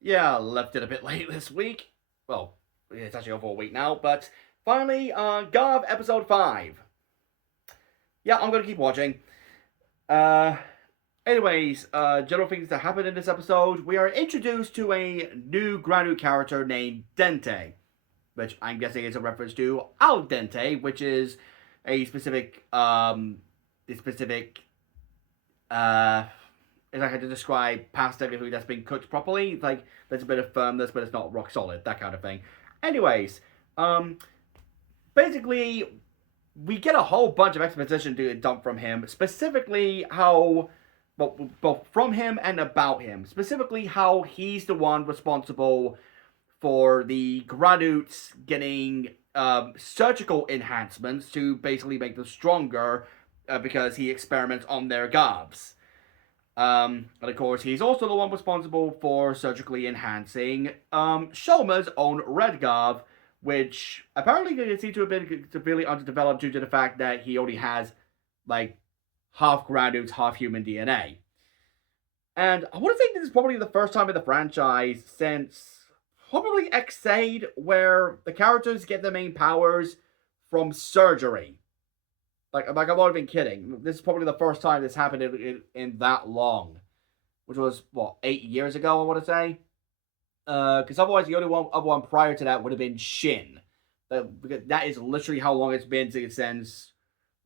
Yeah, left it a bit late this week. Well, it's actually over a week now, but finally, Gavv episode 5. Yeah, I'm gonna keep watching. Uh, General things that happen in this episode. We are introduced to a new Granu character named Dente, which I'm guessing is a reference to al dente, which is a specific, uh, is like how to describe pasta food that's been cooked properly. Like there's a bit of firmness, but it's not rock solid, that kind of thing. Anyways, um, basically, we get a whole bunch of exposition to dump from him, specifically how, both from him and about him, specifically how he's the one responsible for the graduates getting surgical enhancements to basically make them stronger because he experiments on their gobs. And of course, he's also the one responsible for surgically enhancing Shoma's own Red Gov, which apparently seems to have been severely underdeveloped due to the fact that he only has like half graduates, half human DNA. And I want to think this is probably the first time in the franchise since probably Xade where the characters get their main powers from surgery. Like I'm not even kidding. This is probably the first time this happened in that long, which was what 8 years ago. I want to say, because otherwise the only other one prior to that would have been Shin. That is literally how long it's been since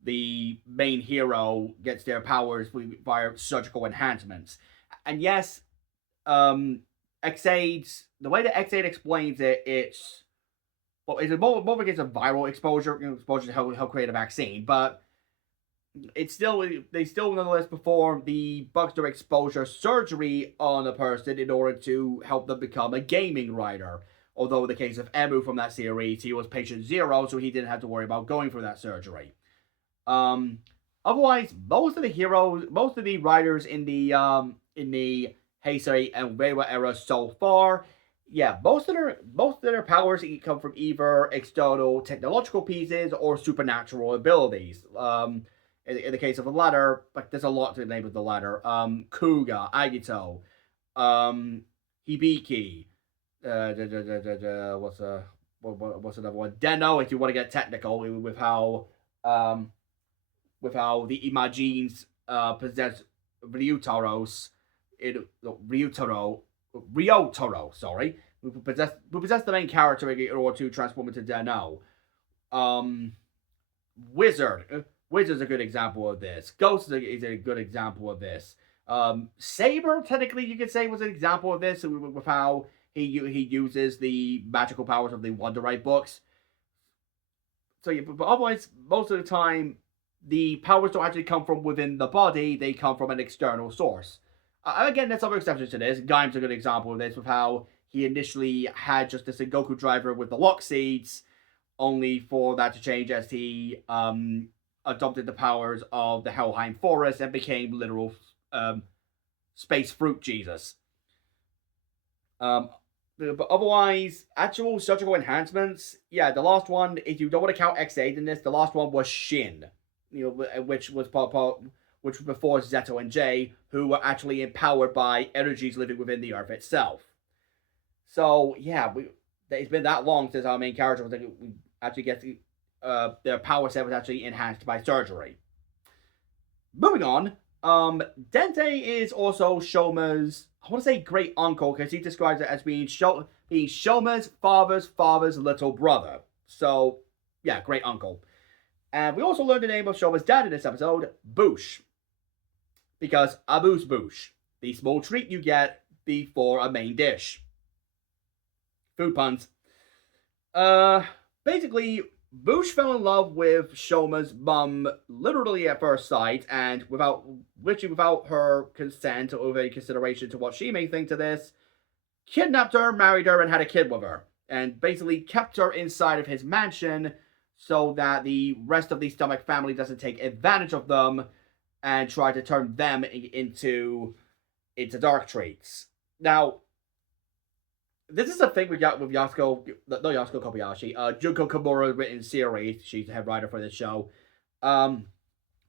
the main hero gets their powers via surgical enhancements. And yes, Xade's the way that Xade explains it, it's more against a viral exposure, exposure to help create a vaccine, but it's still they still nonetheless perform the Buckster exposure surgery on a person in order to help them become a gaming writer. Although in the case of Emu from that series, he was patient zero, so he didn't have to worry about going through that surgery. Um, Otherwise, most of the writers in the Heisei and Reiwa era so far, yeah, most of their powers come from either external technological pieces or supernatural abilities. In the case of the latter, like there's a lot to name with the latter. Kuga, Agito, um, Hibiki, what's what's another one? Deno, if you want to get technical um with how the Imagines possess Ryutaro's in Ryutaro Ryotaro, sorry. We possess the main character in order to transform into Deno. Um Wizard's a good example of this. Ghost is a good example of this. Saber, technically, you could say was an example of this with how he uses the magical powers of the Wonderite books. So yeah, but otherwise, most of the time, the powers don't actually come from within the body; they come from an external source. Again, there's other exceptions to this. Gaim's a good example of this with how he initially had just this Goku driver with the lock seeds, only for that to change as he adopted the powers of the Helheim Forest and became literal space fruit Jesus. Um, but otherwise, actual surgical enhancements, yeah, the last one, if you don't want to count X8 in this, the last one was Shin, which was which was before Zeto and J, who were actually empowered by energies living within the Earth itself. So yeah, it's been that long since our main character was actually gets their power set was actually enhanced by surgery. Moving on, Dente is also Shoma's, I want to say great uncle because he describes it as being Shoma's father's little brother. So yeah, great uncle. And we also learned the name of Shoma's dad in this episode, Boosh, because Abu's Boosh, the small treat you get before a main dish. Food puns. Uh, Basically, Boosh fell in love with Shoma's mum literally at first sight, and without her consent or any consideration to what she may think to this, kidnapped her, married her, and had a kid with her, and basically kept her inside of his mansion so that the rest of the Stomach family doesn't take advantage of them and try to turn them into dark traits. Now, this is a thing we got with Yasuko, not Yasuko Kobayashi, Junko Kimura written series. She's the head writer for this show, um,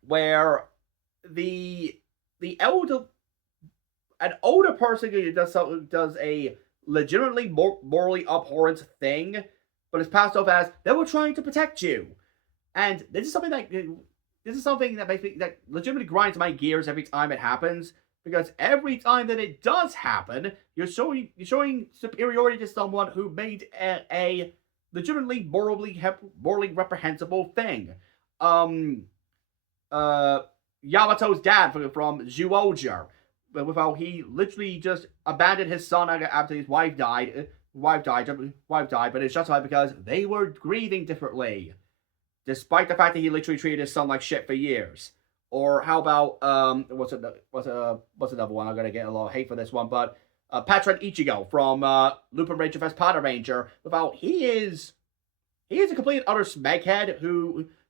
where the elder an older person does a legitimately morally abhorrent thing, but it's passed off as they were trying to protect you. And this is something that makes me that legitimately grinds my gears every time it happens. Because every time that it does happen, you're showing superiority to someone who made a legitimately morally reprehensible thing. Um, Yamato's dad from Zyuohger, with how he literally just abandoned his son after his wife died. But it's justified because they were grieving differently, despite the fact that he literally treated his son like shit for years. Or how about what's another one? I'm gonna get a lot of hate for this one, but Patron Ichigo from Lupin Ranger vs. Power Ranger. Without he is a complete and utter smeghead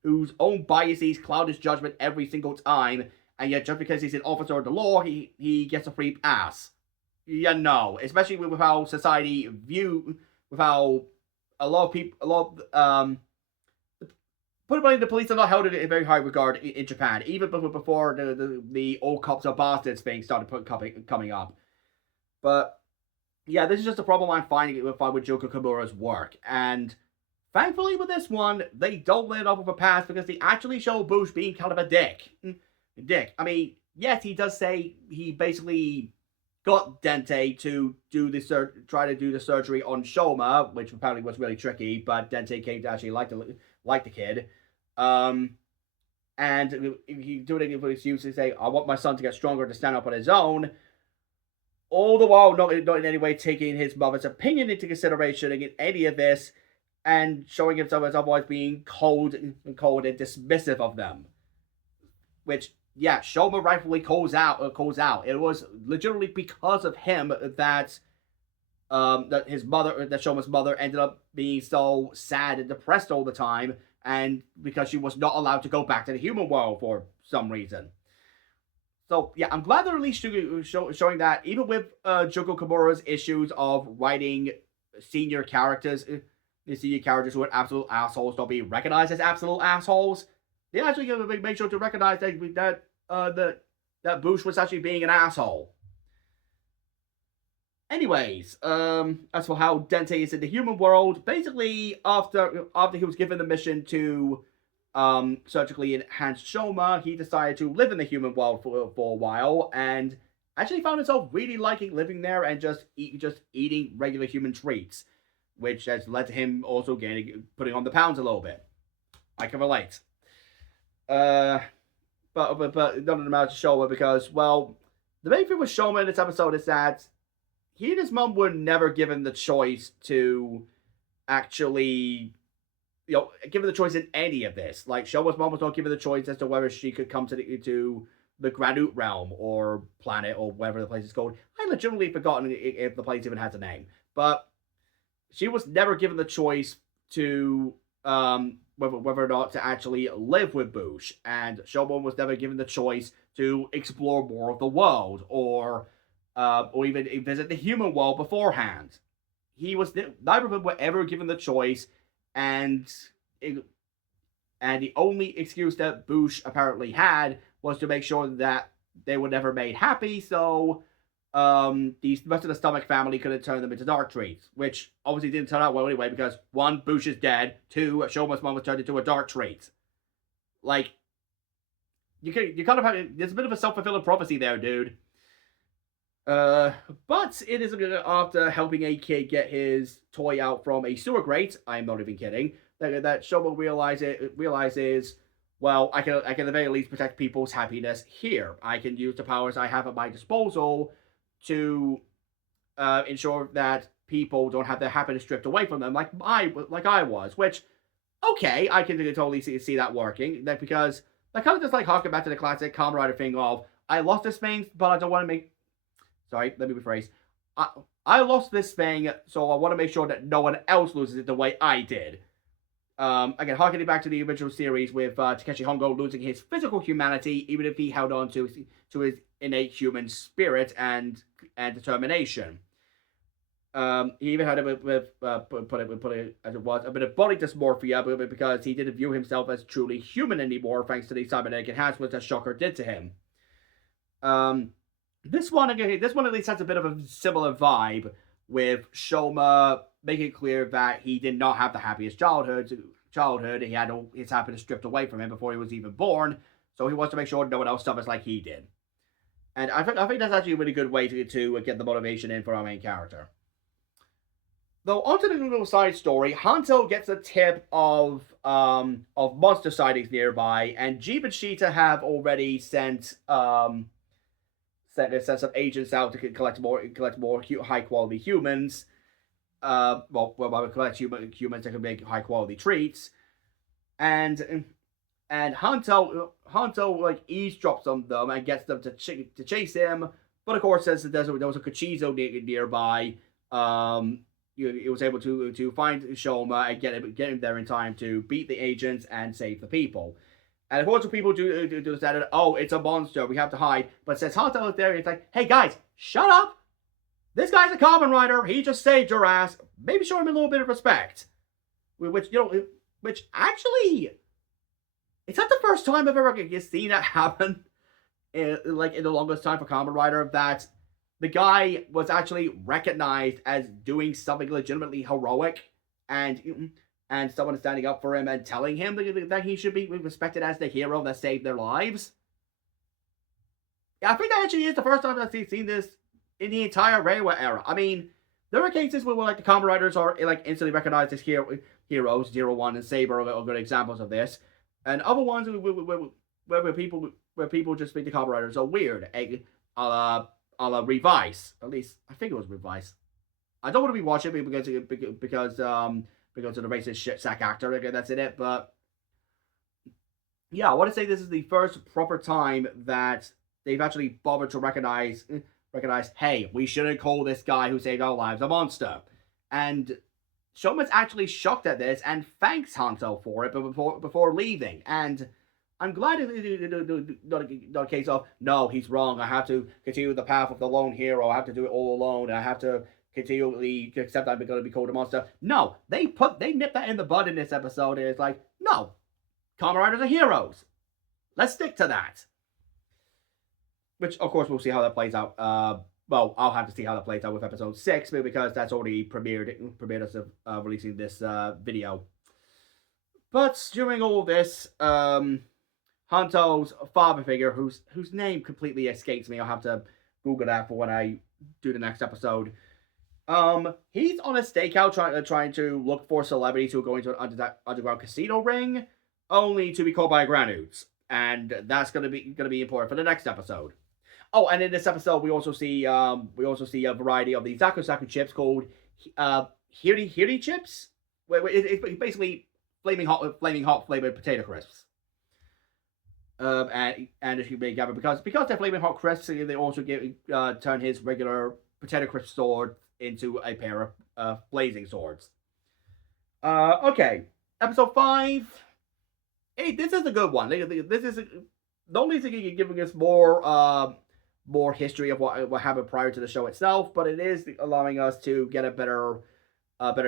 whose own biases cloud his judgment every single time, and yet just because he's an officer of the law, he gets a free pass. Yeah, no, especially with how society with how a lot of people, a lot of put it bluntly, the police are not held in very high regard in Japan, even before the old cops are bastards thing started coming up. But yeah, this is just a problem I'm finding with Joko Kimura's work, and thankfully with this one, they don't let it off with a pass because they actually show Bush being kind of a dick. I mean, yes, he does say he basically got Dente to try to do the surgery on Shoma, which apparently was really tricky, but Dente came to actually like the kid. And he doing it for excuse to say, I want my son to get stronger to stand up on his own, all the while not in any way taking his mother's opinion into consideration in any of this, and showing himself as otherwise being cold and dismissive of them. Which, yeah, Shoma rightfully calls out. It was legitimately because of him that that Shoma's mother ended up being so sad and depressed all the time, and because she was not allowed to go back to the human world for some reason. So yeah, I'm glad they're at least showing that even with Joko Kimura's issues of writing senior characters, the senior characters who are absolute assholes don't be recognized as absolute assholes. They actually make sure to recognize that Bush was actually being an asshole. Anyways, as for how Dente is in the human world, basically after he was given the mission to surgically enhance Shoma, he decided to live in the human world for a while, and actually found himself really liking living there and just eating regular human treats, which has led to him also putting on the pounds a little bit. I can relate. But none of them out to Shoma because, well, the main thing with Shoma in this episode is that he and his mom were never given the choice to actually, given the choice in any of this. Like, Shoma's mom was not given the choice as to whether she could come to the Granute realm or planet or whatever the place is called. I legitimately forgotten if the place even has a name. But she was never given the choice to whether or not to actually live with Bush, and Shoma was never given the choice to explore more of the world or even visit the human world beforehand. Neither of them were ever given the choice, and the only excuse that Bush apparently had was to make sure that they were never made happy. So the rest of the Stomach family couldn't turn them into dark treats, which obviously didn't turn out well anyway because one, Bush is dead. Two, Shoma's mom was turned into a dark treat. Like, you kind of have there's a bit of a self-fulfilling prophecy there, dude. But it is after helping a kid get his toy out from a sewer grate. I'm not even kidding. That Shoma realizes, well, I can at the very least protect people's happiness here. I can use the powers I have at my disposal to ensure that people don't have their happiness stripped away from them, like I was. Which, okay, I can totally see that working. That because that kind of just like harken back to the classic Kamen Rider thing of I lost this thing, but I don't want to make. Sorry, let me rephrase. I lost this thing, so I want to make sure that no one else loses it the way I did. Again, harkening back to the original series with Takeshi Hongo losing his physical humanity, even if he held on to his innate human spirit and determination. He even had it with put it as it was, a bit of body dysmorphia, because he didn't view himself as truly human anymore, thanks to the cybernetic enhancements that Shocker did to him. This one at least has a bit of a similar vibe, with Shoma making it clear that he did not have the happiest childhood. He had his happiness stripped away from him before he was even born, so he wants to make sure no one else suffers like he did. And I think that's actually a really good way to get the motivation in for our main character. Though onto the little side story, Hanto gets a tip of monster sightings nearby, and Jeep and Sheeta have already sent some agents out to collect more high quality humans. Collect humans that can make high quality treats, and Hanto like eavesdrops on them and gets them to chase him, but of course says that there was a Kachizo nearby. He was able to find Shoma and get him there in time to beat the agents and save the people. And of course, people do that. Oh, it's a monster. We have to hide. But since Hanto is there, it's like, hey guys, shut up. This guy's a Kamen Rider. He just saved your ass. Maybe show him a little bit of respect. Which actually, it's not the first time I've ever seen that happen. In the longest time for Kamen Rider, that the guy was actually recognized as doing something legitimately heroic, and someone standing up for him and telling him that he should be respected as the hero that saved their lives. Yeah, I think that actually is the first time I've seen this in the entire Reiwa era. I mean, there are cases where like the Kamen Riders are like instantly recognized as heroes. 01 and Saber are good examples of this, and other ones where people just think the Kamen Riders are weird, a la Revise. At least I think it was Revise. I don't want to rewatch it because of the racist shit sack actor that's in it, but yeah, I want to say this is the first proper time that they've actually bothered to recognize, hey, we shouldn't call this guy who saved our lives a monster. And Shoma's actually shocked at this and thanks Hanto for it before leaving. And I'm glad it's not a case of, no, he's wrong, I have to continue the path of the lone hero, I have to do it all alone, I have to continually accept I'm going to be called a monster. No, they nipped that in the bud in this episode. And it's like, no, Kamen Riders are heroes. Let's stick to that. Which, of course, we'll see how that plays out. Well, I'll have to see how that plays out with episode 6, because that's already premiered us of releasing this video. But during all this, Hanto's father figure, whose name completely escapes me, I'll have to Google that for when I do the next episode. He's on a stakeout trying to look for celebrities who are going to an underground casino ring, only to be caught by Granudes, and that's gonna be important for the next episode. Oh, and in this episode, we also see a variety of the Zaku chips called Hiri chips. It's basically flaming hot flavored potato crisps. And if you make Gavv, because they're flaming hot crisps, they also turn his regular potato crisp sword into a pair of blazing swords. Okay, episode 5. Hey, this is a good one. This is not only is it giving us more history of what happened prior to the show itself, but it is allowing us to get a better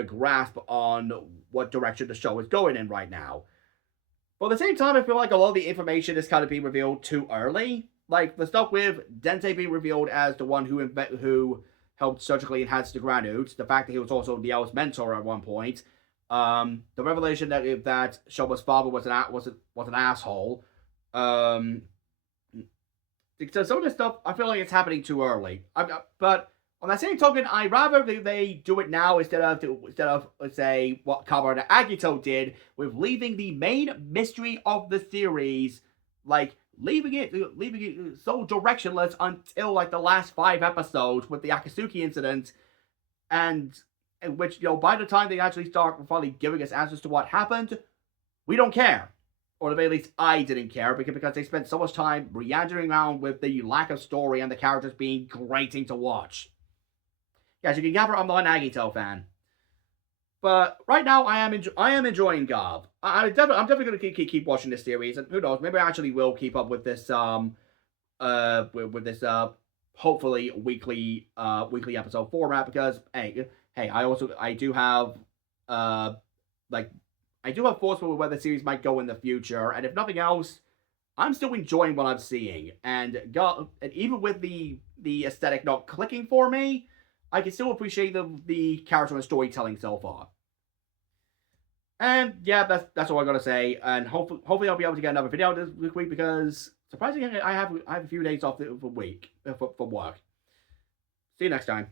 grasp on what direction the show is going in right now. But at the same time, I feel like a lot of the information is kind of being revealed too early. Like the stuff with Dente being revealed as the one who helped surgically enhance the Granudes, the fact that he was also Liao's mentor at one point, the revelation that Shoma's father was an asshole. So some of this stuff, I feel like it's happening too early. But on that same token, I'd rather they do it now instead of let's say what Kamen Agito did with leaving the main mystery of the series, like leaving it so directionless until like the last 5 episodes with the Akatsuki incident, and which by the time they actually start finally giving us answers to what happened, we don't care. Or at the very least, I didn't care, because they spent so much time meandering around with the lack of story and the characters being grating to watch. Yes, you can gather I'm not an Agito fan. But right now, I am enjoying Gavv. I'm definitely going to keep watching this series, and who knows, maybe I actually will keep up with this hopefully weekly episode format, because hey, I do have thoughts for where the series might go in the future, and if nothing else, I'm still enjoying what I'm seeing, and even with the aesthetic not clicking for me, I can still appreciate the character and storytelling so far. And yeah, that's all I gotta say. And hopefully I'll be able to get another video this week because surprisingly I have a few days off for week for work. See you next time.